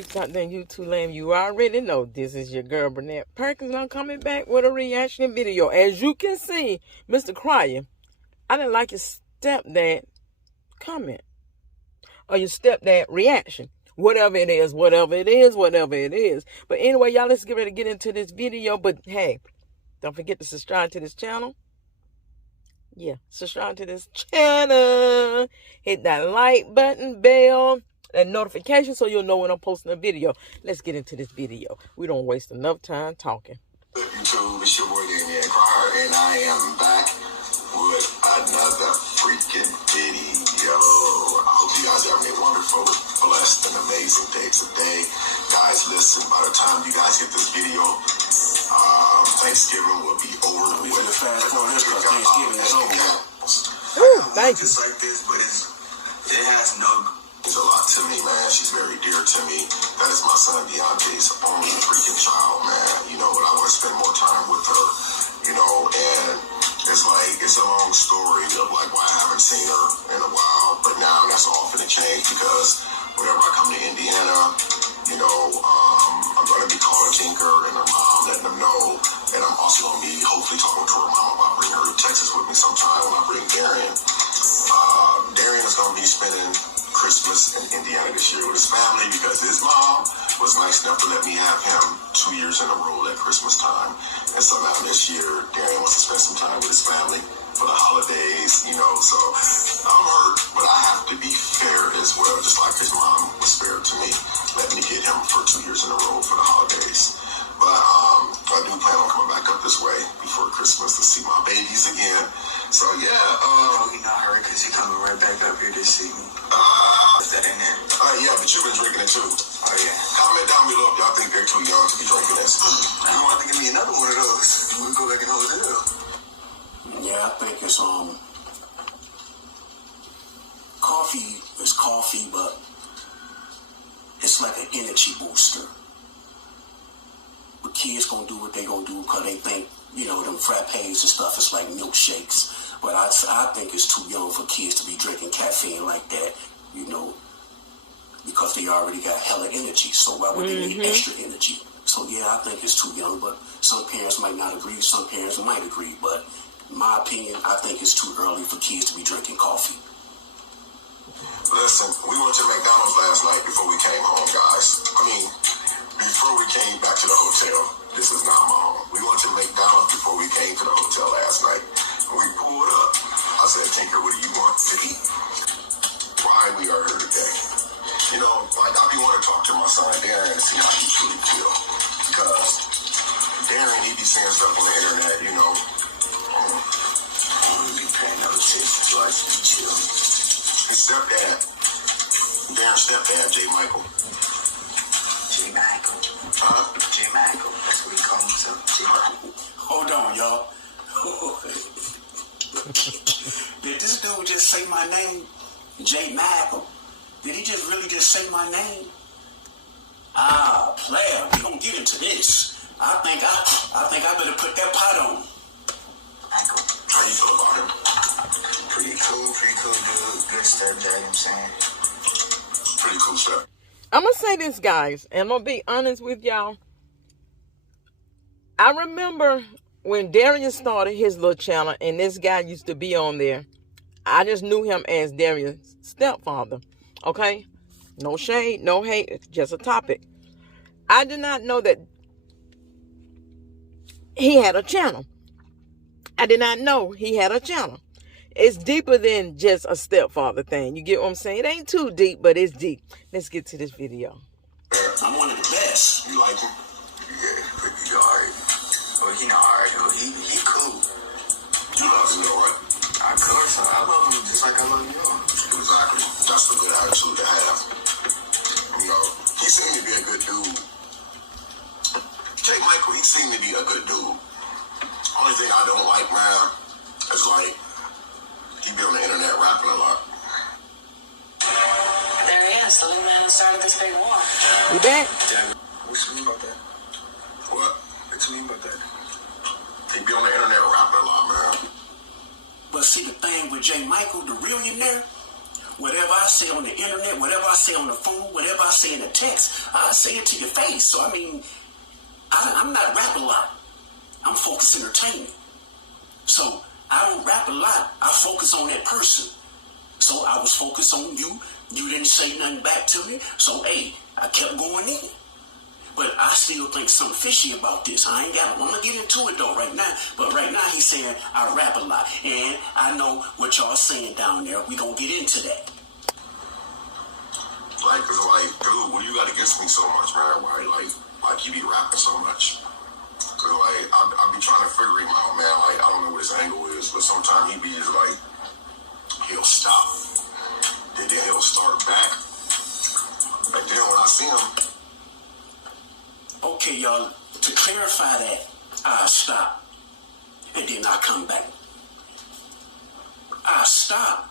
peeps out there in YouTube land, you already know this is your girl Burnett Perkins, and I'm coming back with a reaction video. As you can see, Mr. Cryer, I didn't like your stepdad comment or your stepdad reaction. Whatever it is, whatever it is, whatever it is. But anyway, y'all, let's get ready to get into this video. But hey, don't forget to subscribe to this channel. Yeah, subscribe to this channel. Hit that like button, bell, and notification so you'll know when I'm posting a video. Let's get into this video. We don't waste enough time talking. YouTube, it's your boy Daniel Cryer, and I am back with another freaking video. I hope you guys are having a wonderful, blessed, and amazing day today. Guys, listen, by the time you guys get this video, Thanksgiving will be over with. Thanksgiving is over. Thank you. Just like this, but it has no... It's a lot to me, man. She's very dear to me. That is my son Deontay's only freaking child, man. You know, but I want to spend more time with her, you know, and it's like, it's a long story of like why I haven't seen her in a while, but now that's all finna change because whenever I come to Indiana, you know, I'm going to be calling Tinker and her mom, letting them know, and I'm also going to be hopefully talking to her mom about bringing her to Texas with me sometime when I bring Darian. Darian is going to be spending Christmas in Indiana this year with his family because his mom was nice enough to let me have him 2 years in a row at Christmas time. And so now this year, Darian wants to spend some time with his family for the holidays, you know, so I'm hurt, but I have to be fair as well, just like his mom was fair to me, letting me get him for 2 years in a row for the holidays. But I do plan on coming back up this way before Christmas to see my babies again. So yeah, you're not hurt because you're coming right back up here to see me. Is that in there? Yeah, but you've been drinking it too. Oh yeah. Comment down below if y'all think they're too young to be drinking this. I don't want to give me another one of those. We'll go back in the hotel. Yeah, I think it's coffee is coffee, but it's like an energy booster. But kids gonna do what they gonna do because they think, you know, them frappes and stuff is like milkshakes. But I think it's too young for kids to be drinking caffeine like that, you know, because they already got hella energy. So why would they need extra energy? So yeah, I think it's too young, but some parents might not agree, some parents might agree. But in my opinion, I think it's too early for kids to be drinking coffee. Listen, we went to McDonald's last night before we came home, guys. I mean, before we came back to the hotel. This is not my home. We went to McDonald's before we came to the hotel last night. When we pulled up, I said, Tinker, what do you want to eat? Why we are here today. You know, like I be wanting to talk to my son Darren and see how he truly feel. Because Darren, he be seeing stuff on the internet, you know. I don't be paying no attention to us and chill. His stepdad, Darren's stepdad, J. Michael. J. Michael. Huh? J. Michael. That's what he calls himself. J. Michael. Hold on, y'all. Did this dude just say my name? J. Michael. Did he just really just say my name? Ah, player, we gonna get into this. I think I better put that pot on. Michael. How you feel about him? Pretty cool, good stepdad, you know what I'm saying? Pretty cool stuff. I'm going to say this, guys, and I'm going to be honest with y'all. I remember when Darian started his little channel, and this guy used to be on there. I just knew him as Darian's stepfather, okay? No shade, no hate, just a topic. I did not know that he had a channel. I did not know he had a channel. It's deeper than just a stepfather thing. You get what I'm saying? It ain't too deep, but it's deep. Let's get to this video. I'm one of the best. You like him? Yeah, pretty alright. Well, he not alright, though. He cool. You love him, though, right? Of course, I love him just like I love y'all. Exactly. That's a good attitude to have. You know, he seemed to be a good dude. J. Michael, he seemed to be a good dude. Only thing I don't like, man, is like, he be on the internet rapping a lot. There he is, the little man who started this big war. You back? What you mean about that? What? What you mean about that? He be on the internet rapping a lot, man. But see, the thing with J. Michael, the realionaire, whatever I say on the internet, whatever I say on the phone, whatever I say in a text, I say it to your face. So, I mean, I'm not rap a lot. I'm focused entertainment. So, I don't rap a lot. I focus on that person. So, I was focused on you. You didn't say nothing back to me. So, hey, I kept going in. But I still think something fishy about this. I'm going to get into it, though, right now. But right now, he's saying I rap a lot. And I know what y'all saying down there. We going to get into that. Like, cause like, dude, what do you got against me so much, man? Why, like you be rapping so much? Cause like, I be trying to figure him out, man. Like, I don't know what his angle is, but sometimes he be just like, he'll stop, and then he'll start back, and then when I see him. Okay, y'all, to clarify that, I stop, and then I come back. I stop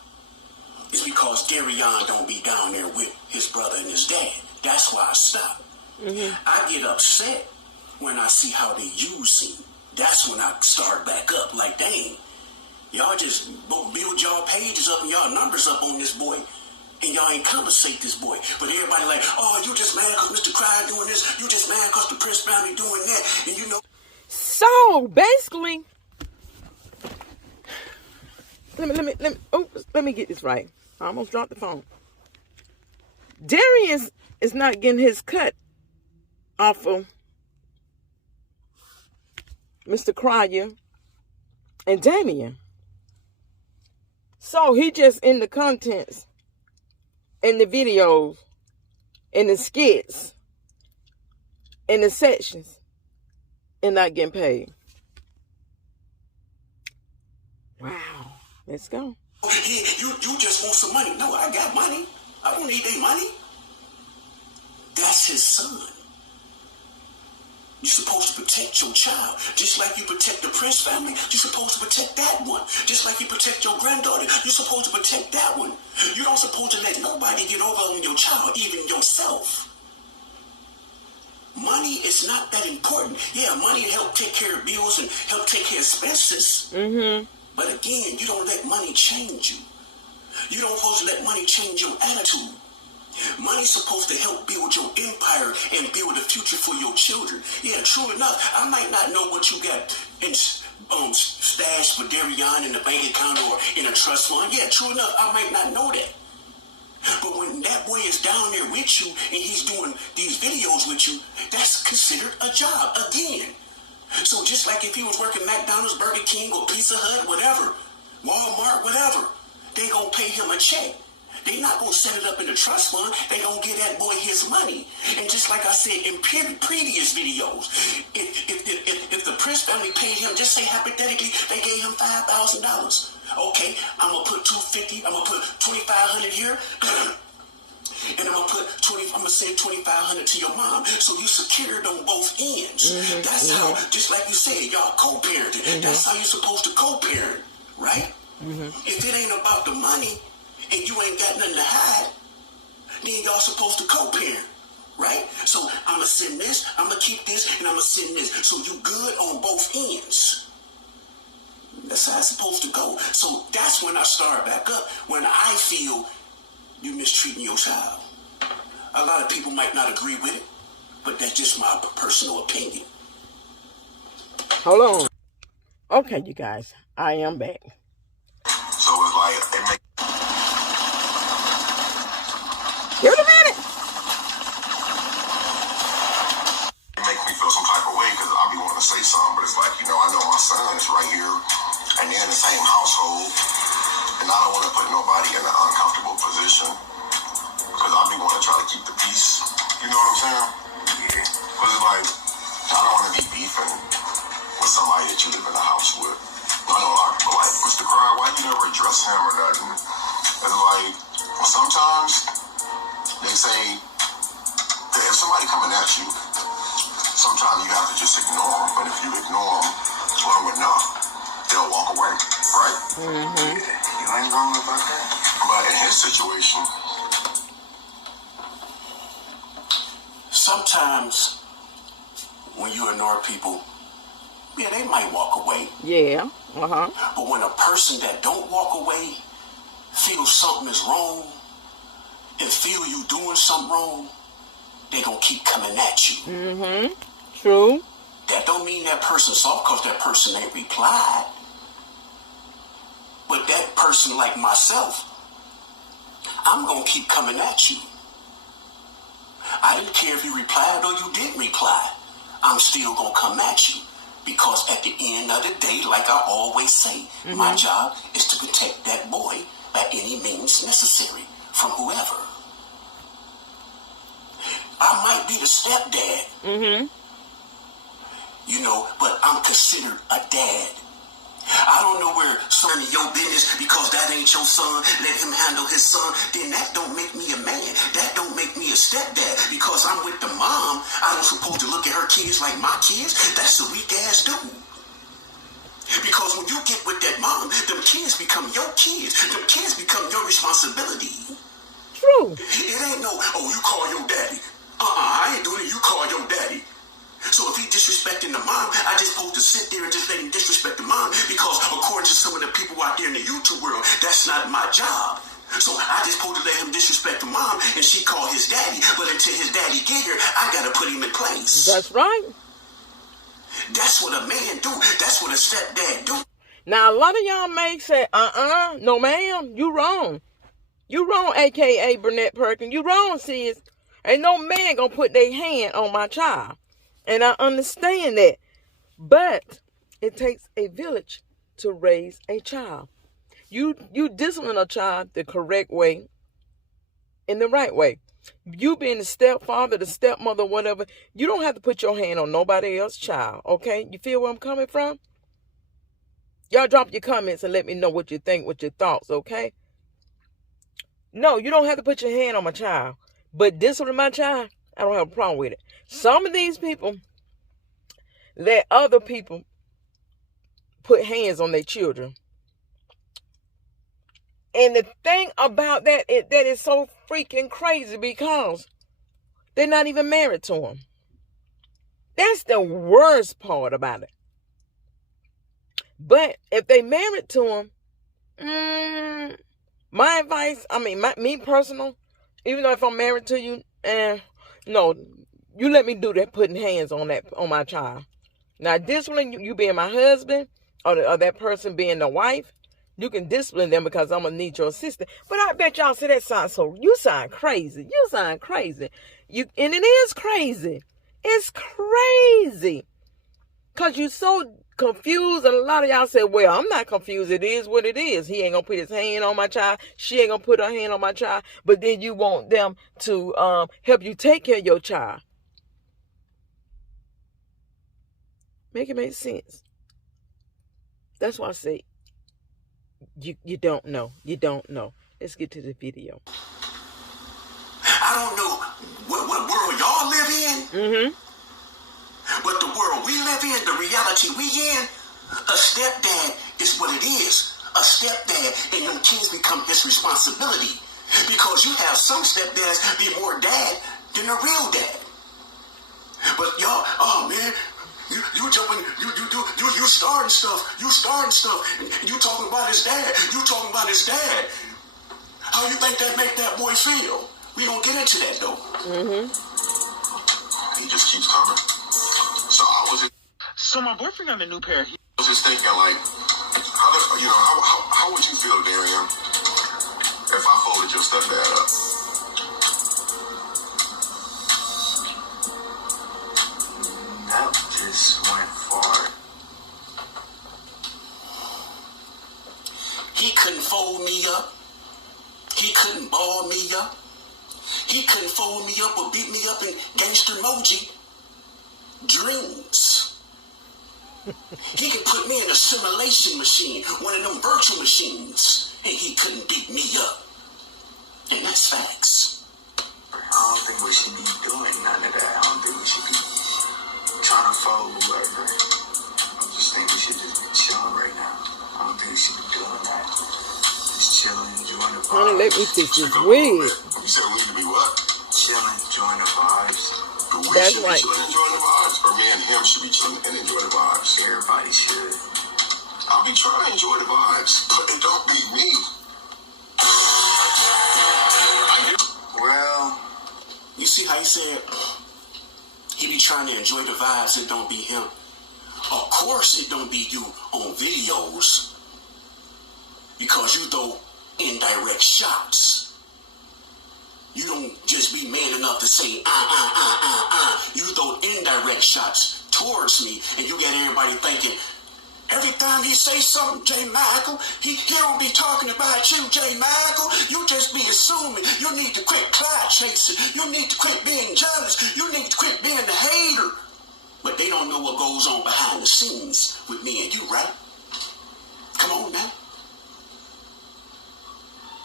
is because Darion don't be down there with his brother and his dad. That's why I stop. Mm-hmm. I get upset when I see how they use him. That's when I start back up. Like, dang, y'all just build y'all pages up and y'all numbers up on this boy, and y'all ain't compensate this boy. But everybody like, oh, you just mad because Mr. Cry doing this. You just mad because the Prince family doing that. And you know. So, basically, let me get this right. I almost dropped the phone. Darius is not getting his cut off of Mr. Cryer and Damien. So he just in the contents, in the videos, in the skits, in the sections, and not getting paid. Wow. Let's go. Hey, you just want some money. No, I got money. I don't need their money. That's his son. You're supposed to protect your child. Just like you protect the Prince family, you're supposed to protect that one. Just like you protect your granddaughter, you're supposed to protect that one. You don't supposed to let nobody get over on your child, even yourself. Money is not that important. Yeah, money will help take care of bills and help take care of expenses. Mm-hmm. But again, you don't let money change you. You don't supposed to let money change your attitude. Money's supposed to help build your empire and build a future for your children. Yeah, true enough, I might not know what you got in stashed for Darion in the bank account or in a trust fund. Yeah, true enough, I might not know that. But when that boy is down there with you and he's doing these videos with you, that's considered a job again. So just like if he was working McDonald's, Burger King, or Pizza Hut, whatever, Walmart, whatever, they gonna pay him a check. They not gonna set it up in a trust fund. They gonna give that boy his money. And just like I said in previous videos, if the Prince family paid him, just say hypothetically, they gave him $5,000. Okay, I'm gonna put $250. I'm gonna put $2,500 here. And I'm gonna send $2,500 to your mom, so you secured on both ends. Mm-hmm, that's how, just like you said, y'all co-parenting. Mm-hmm. That's how you're supposed to co-parent, right? Mm-hmm. If it ain't about the money and you ain't got nothing to hide, then y'all supposed to co-parent, right? So I'm gonna send this, I'm gonna keep this, and I'm gonna send this, so you good on both ends. That's how it's supposed to go. So that's when I start back up, when I feel you mistreating your child. A lot of people might not agree with it, but that's just my personal opinion. Hold on. Okay, you guys, I am back. So it's like, Give it a minute. It makes me feel some type of way because I be wanting to say something, but it's like, you know, I know my son is right here and they're in the same household. And I don't want to put nobody in an uncomfortable position because I be want to try to keep the peace. You know what I'm saying? Yeah. Because it's like, I don't want to be beefing with somebody that you live in a house with. I know a lot of people like, Mr. Cry, why you never address him or nothing? And it's like, well, sometimes they say that if somebody coming at you, sometimes you have to just ignore them. But if you ignore them long enough, they'll walk away, right? Mm-hmm. You ain't wrong about that. But in his situation, sometimes when you ignore people, yeah, they might walk away. Yeah. Uh-huh. But when a person that don't walk away feel something is wrong and feel you doing something wrong, they gonna keep coming at you. Mm-hmm. True. That don't mean that person's off because that person ain't replied. But that person, like myself, I'm gonna keep coming at you. I didn't care if you replied or you didn't reply. I'm still gonna come at you. Because at the end of the day, like I always say, my job is to protect that boy by any means necessary from whoever. I might be the stepdad, you know, but I'm considered a dad. I don't know where son of your business because that ain't your son. Let him handle his son. Then that don't make me a man. That don't make me a stepdad because I'm with the mom. I don't supposed to look at her kids like my kids. That's a weak ass dude. Because when you get with that mom, them kids become your kids. Them kids become your responsibility. True. It ain't no, oh, you call your daddy. I ain't doing it. You call your daddy. So if he disrespecting the mom, I just supposed to sit there and just let him disrespect the mom because according to some of the people out there in the YouTube world, that's not my job. So I just supposed to let him disrespect the mom and she call his daddy. But until his daddy get here, I gotta put him in place. That's right. That's what a man do. That's what a stepdad do. Now, a lot of y'all may say, no ma'am, you wrong. You wrong, a.k.a. Burnett Perkins. You wrong, sis. Ain't no man gonna put their hand on my child. And I understand that. But it takes a village to raise a child. You discipline a child the correct way, in the right way. You being the stepfather, the stepmother, whatever, you don't have to put your hand on nobody else's child, okay? You feel where I'm coming from? Y'all drop your comments and let me know what you think, what your thoughts, okay? No, you don't have to put your hand on my child. But discipline my child, I don't have a problem with it. Some of these people let other people put hands on their children. And the thing about that is so freaking crazy because they're not even married to them. That's the worst part about it. But if they married to them, my advice, me personal, even though if I'm married to you, no, you let me do that, putting hands on my child. Now, discipline you being my husband or that person being the wife, you can discipline them because I'm going to need your assistance. But I bet y'all say that sounds you sound crazy. You sound crazy. And it is crazy. It's crazy. Because you're so confused. And a lot of y'all say, well, I'm not confused. It is what it is. He ain't going to put his hand on my child. She ain't going to put her hand on my child. But then you want them to help you take care of your child. Make it make sense. That's why I say, you don't know. You don't know. Let's get to the video. I don't know what world y'all live in. But the world we live in, the reality we in, a stepdad is what it is. A stepdad, and your kids become his responsibility. Because you have some stepdads be more dad than a real dad. But y'all, oh man, you jumping, you starting stuff, and you talking about his dad. You talking about his dad. How you think that make that boy feel? We don't get into that though. He just keeps coming. So my boyfriend got a new pair. I was just thinking, like, how would you feel, Darian, if I folded your stepdad up? That just went far. He couldn't fold me up. He couldn't ball me up. He couldn't fold me up or beat me up in gangster emoji dreams. He could put me in a simulation machine, one of them virtual machines, and he couldn't beat me up. And that's facts. I don't think we should be doing none of that. I don't think we should be trying to fold whoever. I just think we should just be chilling right now. I don't think we should be doing that. Just chilling, enjoying the vibes. Honey, let me fix this wig. You said we need to be what? Chilling, enjoying the vibes. We That's should right. be chilling and enjoying the vibes. Or me and him should be chilling and enjoy the vibes. Everybody should. I'll be trying to enjoy the vibes, but it don't beat me. You see how he said he be trying to enjoy the vibes, it don't be him. Of course it don't be you on videos because you throw indirect shots. You don't just be man enough to say, You throw indirect shots towards me and you get everybody thinking, every time he say something, J. Michael, he don't be talking about you, J. Michael. You just be assuming. You need to quit clout chasing. You need to quit being jealous. You need to quit being the hater. But they don't know what goes on behind the scenes with me and you, right? Come on now.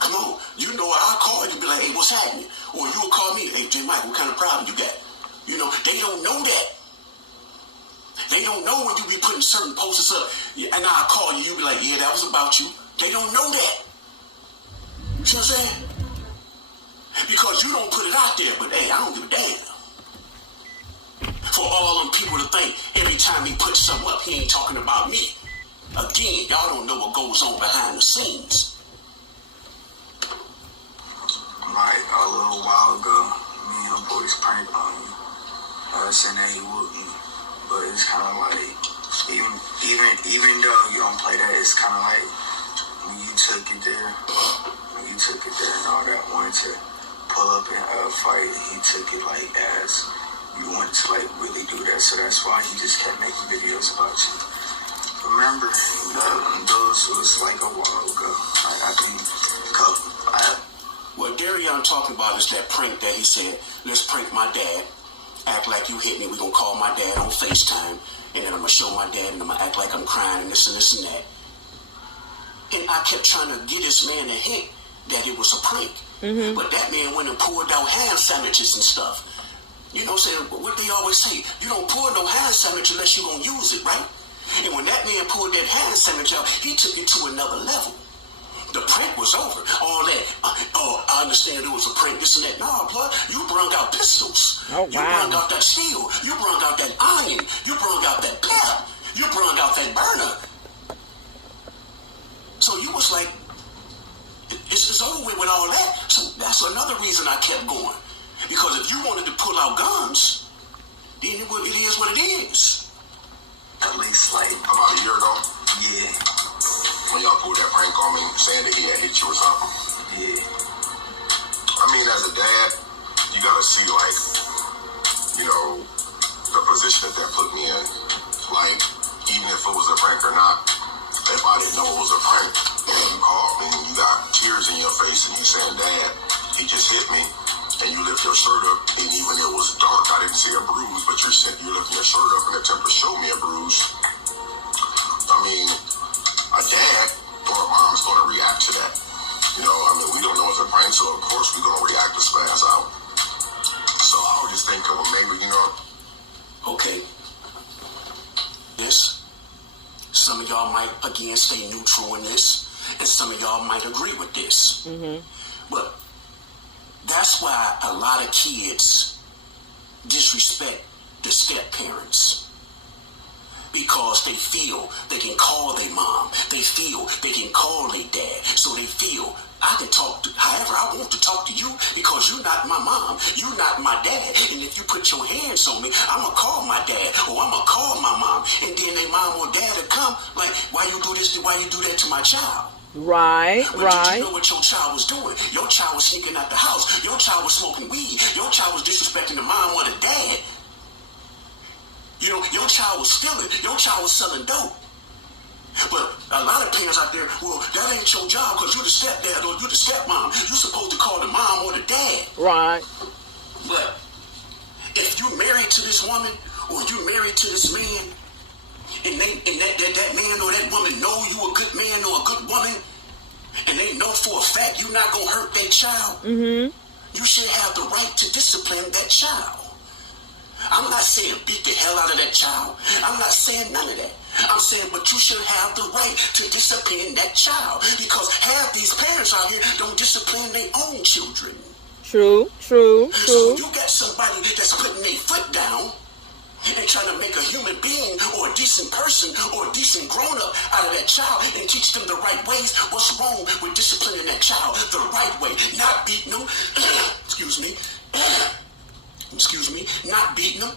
Come on. You know, I'll call you and be like, hey, what's happening? Or you'll call me, hey, J. Michael, what kind of problem you got? You know, they don't know that. They don't know when you be putting certain posters up, and I'll call you, you be like, yeah, that was about you. They don't know that. You see what I'm saying? Because you don't put it out there, but hey, I don't give a damn. For all them people to think every time he puts something up, he ain't talking about me. Again, y'all don't know what goes on behind the scenes. Like a little while ago, me and her boys pranked on you. Saying that he whooped me. But it's kind of like, even though you don't play that, it's kind of like when you took it there and all that, wanted to pull up and fight, he took it like as you wanted to like really do that. So that's why he just kept making videos about you. Remember, those was like a while ago. I think what Darion talking about is that prank that he said, let's prank my dad. Act like you hit me. We're going to call my dad on FaceTime. And then I'm going to show my dad and I'm going to act like I'm crying and this and this and that. And I kept trying to get this man a hint that it was a prank. Mm-hmm. But that man went and poured out hand sandwiches and stuff. You know what I'm saying? What they always say, you don't pour no hand sandwich unless you're going to use it, right? And when that man poured that hand sandwich out, he took it to another level. The prank was over. All that, I understand it was a prank, this and that. No, blood, you brung out pistols. Oh, wow. You brung out that steel. You brung out that iron. You brung out that pep. You brung out that burner. So you was like, it's over with all that. So that's another reason I kept going. Because if you wanted to pull out guns, then it is what it is. At least like about a year ago. Yeah. When y'all pulled that prank on me, saying that he had hit you or something. Yeah. I mean, as a dad, you gotta see, like, you know, the position that put me in. Like, even if it was a prank or not, if I didn't know it was a prank, and you called me and you got tears in your face and you saying, Dad, he just hit me, and you lift your shirt up, and even it was dark, I didn't see a bruise, but you're lifting your shirt up and attempt to show me a bruise. I mean, a dad or a mom's going to react to that. You know, I mean, we don't know it's a prank, so of course we're going to react to spaz out. So I was just thinking, well, maybe, you know. Okay. Some of y'all might, again, stay neutral in this, and some of y'all might agree with this. Mm-hmm. But that's why a lot of kids disrespect the step-parents. Because they feel they can call their mom. They feel they can call their dad. So they feel, I can talk to however I want to talk to you because you're not my mom. You're not my dad. And if you put your hands on me, I'm going to call my dad or I'm going to call my mom. And then their mom or dad will come like, why you do this? Why you do that to my child? Right, but right. Did you know what your child was doing? Your child was sneaking out the house. Your child was smoking weed. Your child was disrespecting the mom or the dad. You know, your child was stealing. Your child was selling dope. But a lot of parents out there, well, that ain't your job because you're the stepdad or you're the stepmom. You're supposed to call the mom or the dad. Right. But if you're married to this woman or you're married to this man, and that man or that woman know you a good man or a good woman, and they know for a fact you're not going to hurt their child, you should have the right to discipline that child. I'm not saying beat the hell out of that child. I'm not saying none of that. I'm saying, but you should have the right to discipline that child because half these parents out here don't discipline their own children. True. So you got somebody that's putting their foot down and trying to make a human being or a decent person or a decent grown-up out of that child and teach them the right ways. What's wrong with disciplining that child the right way? Not beating them, excuse me, excuse me, not beating them,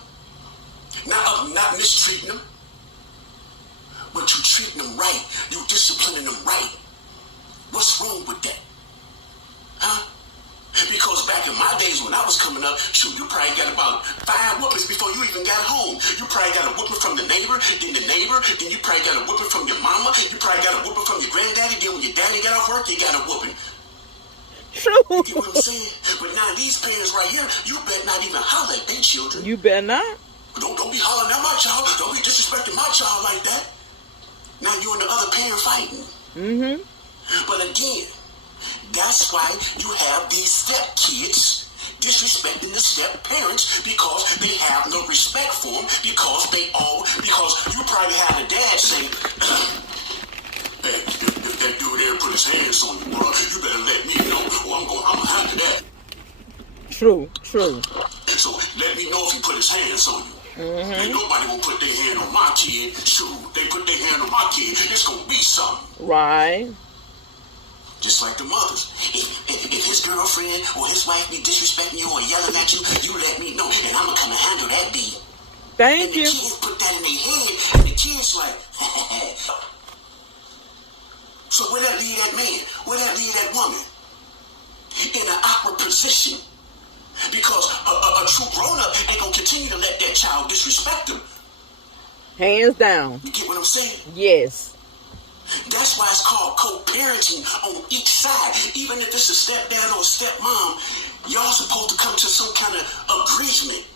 not mistreating them, but you treating them right, you disciplining them right. What's wrong with that? Huh? Because back in my days when I was coming up, shoot, you probably got about 5 whoopings before you even got home. You probably got a whooping from the neighbor, then you probably got a whooping from your mama, you probably got a whooping from your granddaddy, then when your daddy got off work, you got a whooping. True. You get what I'm saying? But now these parents right here, you better not even holler at their children. You better not. Don't be hollering at my child. Don't be disrespecting my child like that. Now you and the other parent fighting. Mm-hmm. But again, that's why you have these step kids disrespecting the step parents because they have no respect for them because you probably had a dad say, hey, if that dude there put his hands on you, bro, you better let me know or I'm gonna handle that. True. So let me know if he put his hands on you. Mm-hmm. Ain't nobody gonna put their hand on my kid. Shoot, they put their hand on my kid, it's gonna be something. Right. Just like the mothers. If his girlfriend or his wife be disrespecting you or yelling at you, you let me know, and I'm gonna come and handle that deed. Thank you. And the kids put that in their head, and the kids like, so where that leave that man? Where that leave that woman? In an awkward position. Because a true grown-up ain't gonna continue to let that child disrespect them. Hands down. You get what I'm saying? Yes. That's why it's called co-parenting on each side. Even if it's a stepdad or a stepmom, y'all supposed to come to some kind of agreement.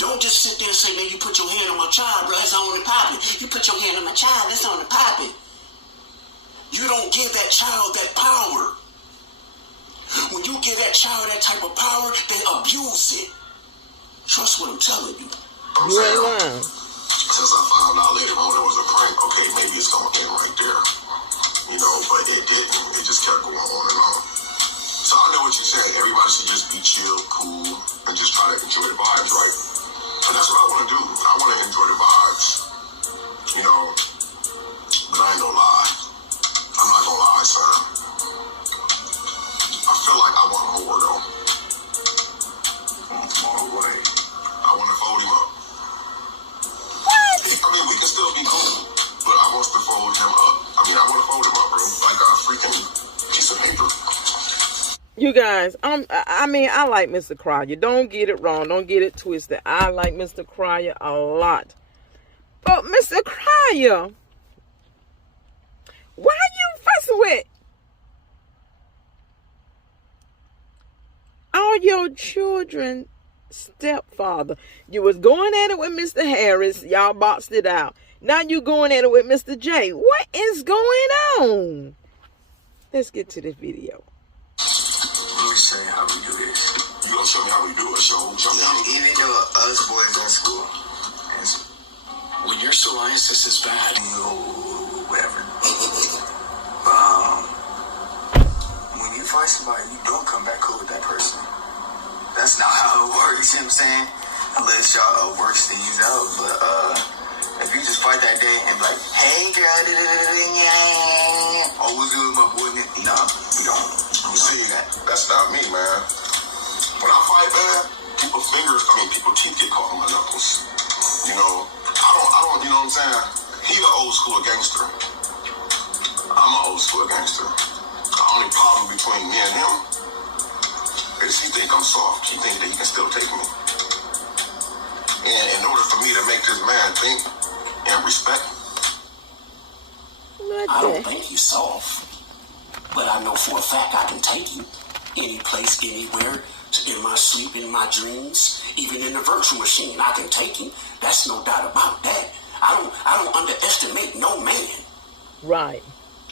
Don't just sit there and say, man, you put your hand on my child, bro, it's on the poppy. You put your hand on my child, it's on the poppy. You don't give that child that power. When you give that child that type of power, they abuse it. Trust what I'm telling you. You ain't lying. Since I found out later on it was a prank, okay, maybe it's gonna end right there. You know, but it didn't. It just kept going on and on. So I know what you're saying. Everybody should just be chill, cool, and just try to enjoy the vibes, right? And that's what I want to do. I want to enjoy the vibes. You know, but I ain't gonna lie. I'm not gonna lie, son. I feel like I want more, though. More way. I want to fold him up. I mean, we can still be cool, but I want to fold him up. I mean, I want to fold him up, bro, like a freaking piece of paper. You guys, I like Mr. Cryer. Don't get it wrong. Don't get it twisted. I like Mr. Cryer a lot. But Mr. Cryer, why are you fussing with all your children? Stepfather, you was going at it with Mr. Harris, y'all boxed it out. Now you going at it with Mr. J. What is going on? Let's get to this video. Let me show you how we do this. You gonna show me how we do it? Show me how we do it. Even though us boys in school, when your psoriasis is bad, whatever. When you fight somebody, you don't come back cool with that person. That's not how it works, you know what I'm saying? Unless y'all work things out. But if you just fight that day and be like, hey girl, always do with my boy, nah, we don't. You see, that's not me, man. When I fight, man, people's teeth get caught on my knuckles. You know, I don't, you know what I'm saying? He an old school gangster. I'm an old school gangster. The only problem between me and him is he think I'm soft. He think that he can still take me. And in order for me to make this man think and respect, I don't think he's soft. But I know for a fact I can take you any place, anywhere, in my sleep, in my dreams, even in the virtual machine. I can take you. That's no doubt about that. I don't underestimate no man. Right.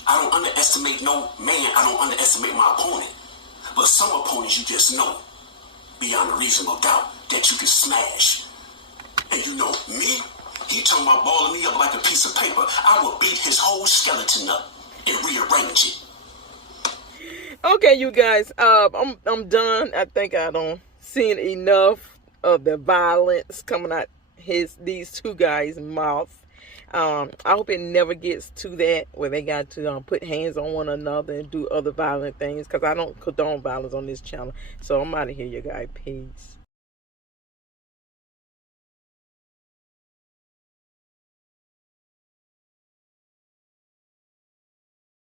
I don't underestimate no man. I don't underestimate my opponent. But some opponents you just know, beyond a reasonable doubt, that you can smash. And you know, me, he talking about balling me up like a piece of paper. I will beat his whole skeleton up and rearrange it. Okay, you guys, I'm done. I think I don't seen enough of the violence coming out these two guys' mouth. I hope it never gets to that where they got to put hands on one another and do other violent things, because I don't condone violence on this channel. So I'm out of here, you guys. Peace.